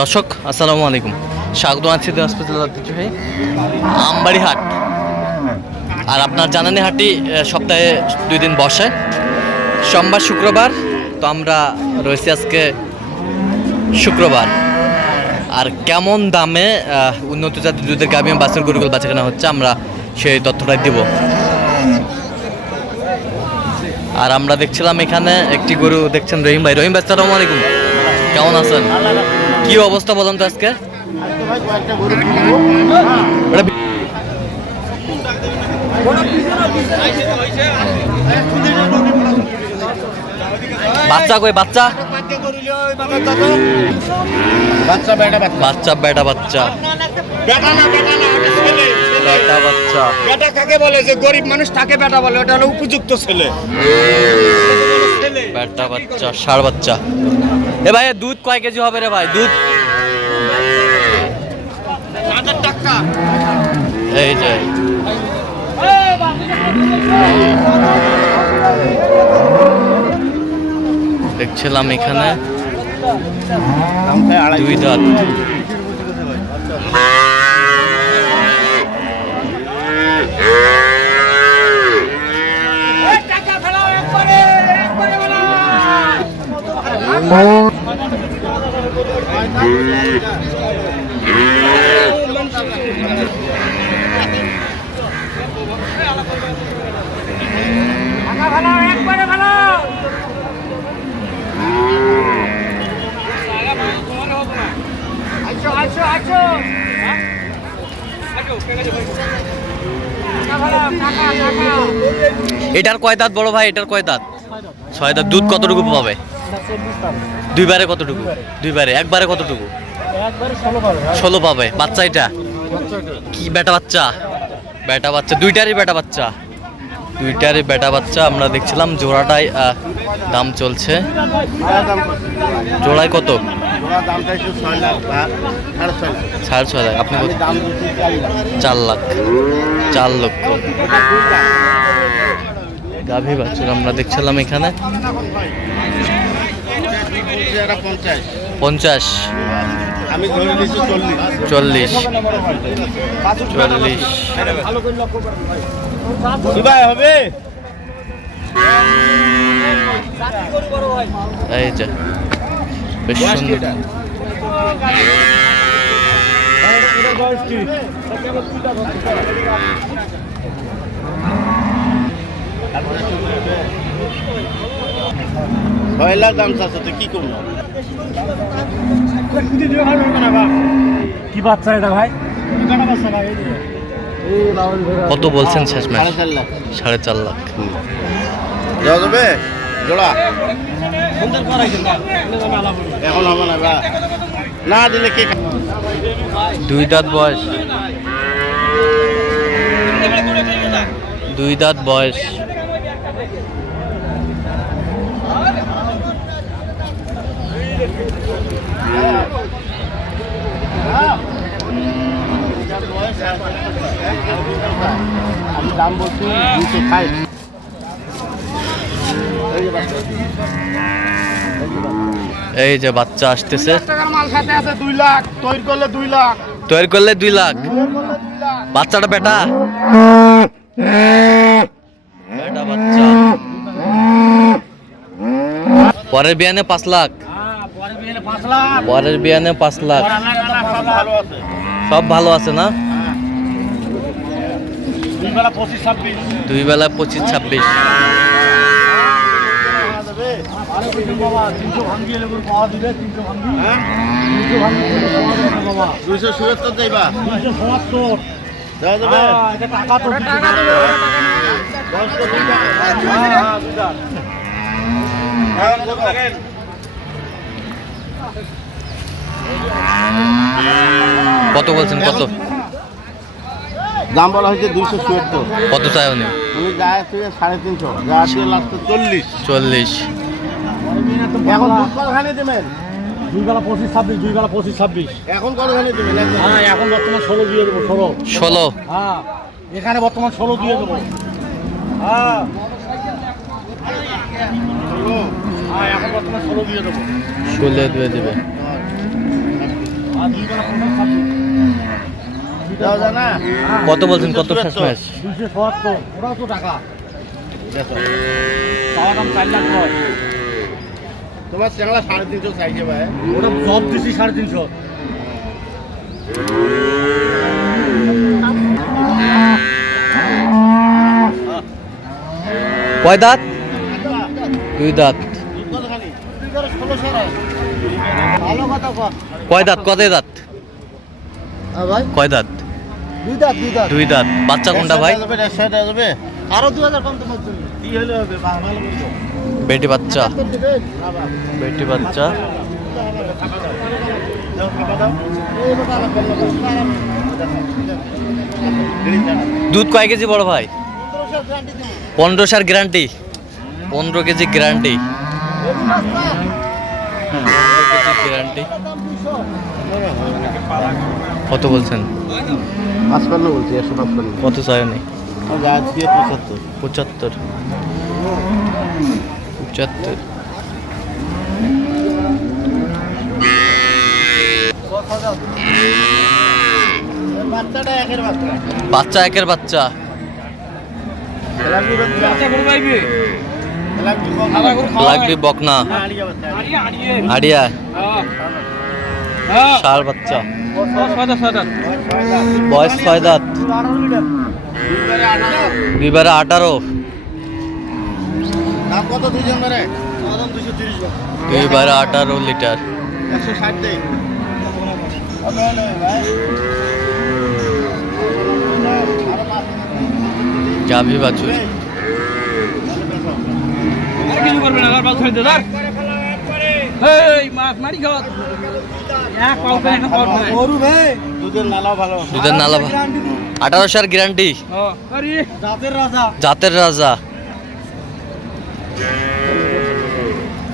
দর্শক, আসসালামু আলাইকুম। স্বাগত আছি ঐতিহ্যবাহী আমবাড়ি হাট। আর আপনার জানানি হাটটি সপ্তাহে দুই দিন বসে। সোমবার, শুক্রবার, তো আমরা রয়েছি আজকে শুক্রবার। আর কেমন দামে উন্নত জাতির দুধের গাভী বাছুর গরুগুলো বাচ্চা কেনা হচ্ছে, আমরা সেই তথ্যটাই দিব। আর আমরা দেখছিলাম এখানে একটি গরু, দেখছেন রহিম ভাই। রহিম ভাই, আসসালামু আলাইকুম। কেমন আছেন? কি অবস্থা বলুন তো আজকে? বাচ্চা কই বাচ্চা? বাচ্চা বেটা বাচ্চা। বেটা বাচ্চা। বেটা বাচ্চা কাকে বলে যে গরিব মানুষ তাকে বেটা বলে? ওটা হলো উপযুক্ত ছেলে। বেটা বাচ্চা ষাড় বাচ্চা। এ ভাই দুধ কয় কেজি হবে রে ভাই? দুধ? এই যে। দেখছিলাম এখানে দুই দাঁত। এটার কয় দাঁত বড় ভাই? এটার কয় দাঁত? ছয় দাঁত। দুধ কতটুকু পাবে? দুইবারে কতটুকু? দুইবারে। একবারে কতটুকু? ষোলো পাবে বাচ্চা এটা? কি বেটা বাচ্চা? বেটা বাচ্চা। দুইটারই বেটা বাচ্চা। দুইটারই বেটা বাচ্চা। আমরা দেখছিলাম জোড়াটাই দাম চলছে। জোড়ায় কত? সাড়ে ছয় লাখ। আপনি চার লাখ। চার লক্ষ। গাভী বাচ্চা আমরা দেখছিলাম এখানে। পঞ্চাশ। পঞ্চাশ। আমি ধরে দিচ্ছি চল্লিশ। চল্লিশ। চল্লিশ। হবে? এই যে বেশ সুন্দর। ছয় লাখ দাম চাচ্ছে তো কি করব? কি বাচ্চা এটা ভাই? কত বলছেন শেষ ম্যাচ? সাড়ে চার লাখ। দেওয়া যাবে জোড়া। এখন হবে না না দিলে কে দুই দাঁত বয়স। দুই দাঁত বয়স। আমি দাম বলছি দুশো ষাট এই যে বাচ্চা আসতেছে। দুই লাখ তৈরি করলে দুই লাখ। তৈরি করলে দুই লাখ বাচ্চাটা বেটা পরের বিয়ানে পাঁচ লাখ। পরের বিয়ানে পাঁচ লাখ। সব ভালো আছে। না? দুই বেলা পঁচিশ ছাব্বিশ। দুইশো দেওয়া যাবে কত বলছেন? কত? দাম বলা হয়েছে দুইশো চুয়াত্তর। কত চাই উনি? থেকে সাড়ে তিনশো যা লাস্টে চল্লিশ। চল্লিশ। এখন কতখানি দেবেন? দুই বেলা পঁচিশ ছাব্বিশ দুই বেলা পঁচিশ ছাব্বিশ। এখন কতখানি দেবেন একদম? হ্যাঁ এখন বর্তমান ষোলো দিয়ে দেবো ষোলো। ষোলো? হ্যাঁ এখানে বর্তমান ষোলো দিয়ে দেবো। হ্যাঁ। ষোলো দিয়ে দেবো ষোলো দিয়ে দেবে। যাও কত বলছেন? কত শেষ ম্যাচ? তোমার সাড়ে তিনশো চাইছে ভাই। ওটা জব দিছি সাড়ে তিনশো। কয় দাঁত? দুই দাঁত। কয় দাঁত? কত দাঁত? হ্যাঁ কয় দাঁত? দুই দাঁত বাচ্চা কোনটা ভাই? আরও দু হাজার কম তোমার জন্য হলে হবে? বেটি বাচ্চা। বেটি বাচ্চা। দুধ কয় কেজি বড় ভাই? পনেরো সার গ্যারান্টি। পনেরো কেজি গ্যারান্টি। গ্যারান্টি কত বলছেন? পাঁচপান্ন বলছি একশো পাঁচপান্ন। কত চাই নেই? যা পঁচাত্তর। পঁচাত্তর। পঁচাত্তর। বাচ্চা। একের বাচ্চা? লাগবে বকনা? হাড়িয়া ষাড় বাচ্চা। বয়স ছয় দাঁত। দুইবারে আঠারো। দুইবারে আঠারো লিটার। গাভী বাছুর। কিছু করবে না আর বাস হইতে ধর। এই মাছ মারি খাওয়া। এক পাও করে একটা পাও করে গরু ভাই দুধের নালাও ভালো। দুধের নালা আঠারো সার গ্যারান্টি জাতের রাজা। জাতের রাজা।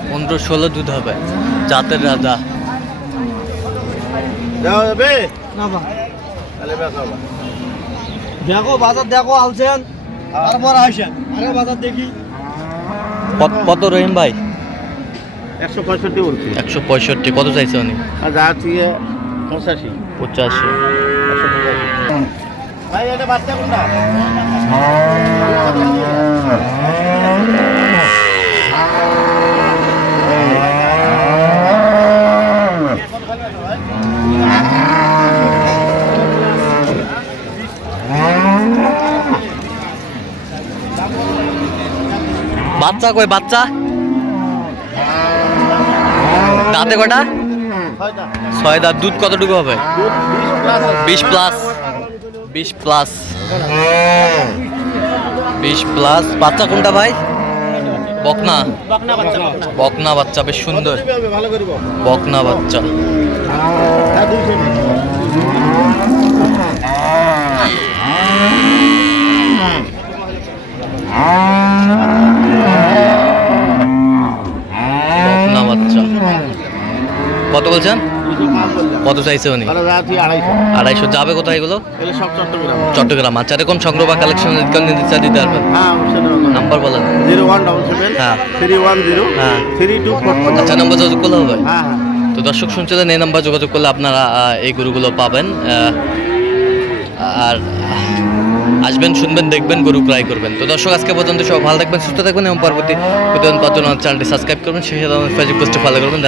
পনেরো ষোলো দুধ হবে। জাতের রাজা। দেওয়া যাবে না বা। তাহলে দেখো বাজার দেখো আলছেন। তারপর আসেন। আরে বাজার দেখি। কত কত রহিম ভাই? একশো পঁয়ষট্টি বলছি। একশো পঁয়ষট্টি কত চাইছে উনি? আর যা থেকে পঁচাশি। পঁচাশি। ভাই এটা বাচ্চা কোনটা? বাচ্চা কই, বাচ্চা? দাঁতে কটা ছয় দাঁত দুধ কতটুকু হবে? বিশ প্লাস। বিশ প্লাস। বিশ প্লাস। বাচ্চা কোনটা ভাই? বকনা। বাকনা বাচ্চা, বেশ সুন্দর। বকনা বাচ্চা। কত বলছেন? কত চাইছে উনি? আড়াইশো। যাবে কোথায় এগুলো? চট্টগ্রাম। আচ্ছা এরকম সংগ্রহ বা কালেকশন দিতে দিতে পারবেন? নাম্বার বলেন। Zero one double. Three one zero হ্যাঁ। আচ্ছা নাম্বার যোগাযোগ করলে হবে? তো দর্শক শুনছিলেন, এই নাম্বার যোগাযোগ করলে আপনারা এই গরুগুলো পাবেন। আর আসবেন, শুনবেন, দেখবেন, গরু ক্রয় করবেন। তো দর্শক, আজকে পর্যন্ত সব ভালো থাকবেন, সুস্থ থাকবেন এবং পরবর্তী প্রতিদিন পাঁচজন চ্যানেলটি সাবস্ক্রাইব করবেন। সেই সাথে আমাদের ফেসবুক পোস্টে ফলো করবেন।